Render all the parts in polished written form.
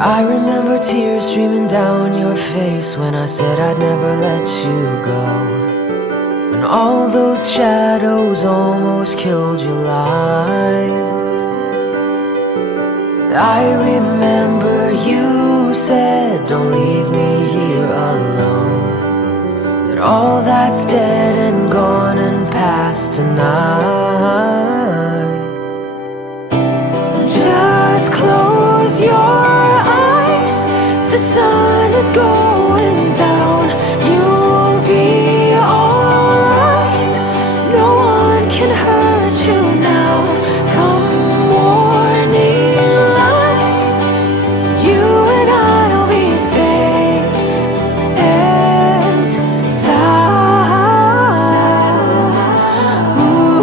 I remember tears streaming down your face when I said I'd never let you go. When all those shadows almost killed your light. I remember you said, don't leave me here alone. But all that's dead and gone and past tonight. Just close your eyes, the sun is going down. You'll be alright, no one can hurt you now. Come morning light, you and I'll be safe and sound. Ooh,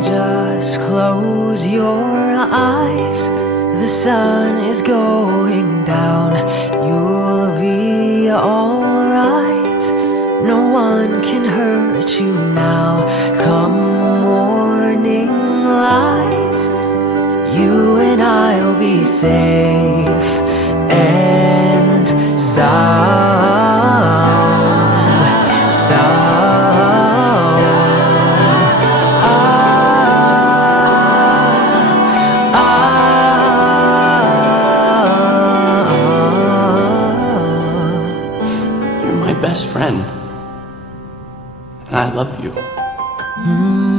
just close your eyes, the sun is going down. You'll be alright, no one can hurt you now. Come morning light, you and I'll be safe and sound. You're my best friend, and I love you. Mm-hmm.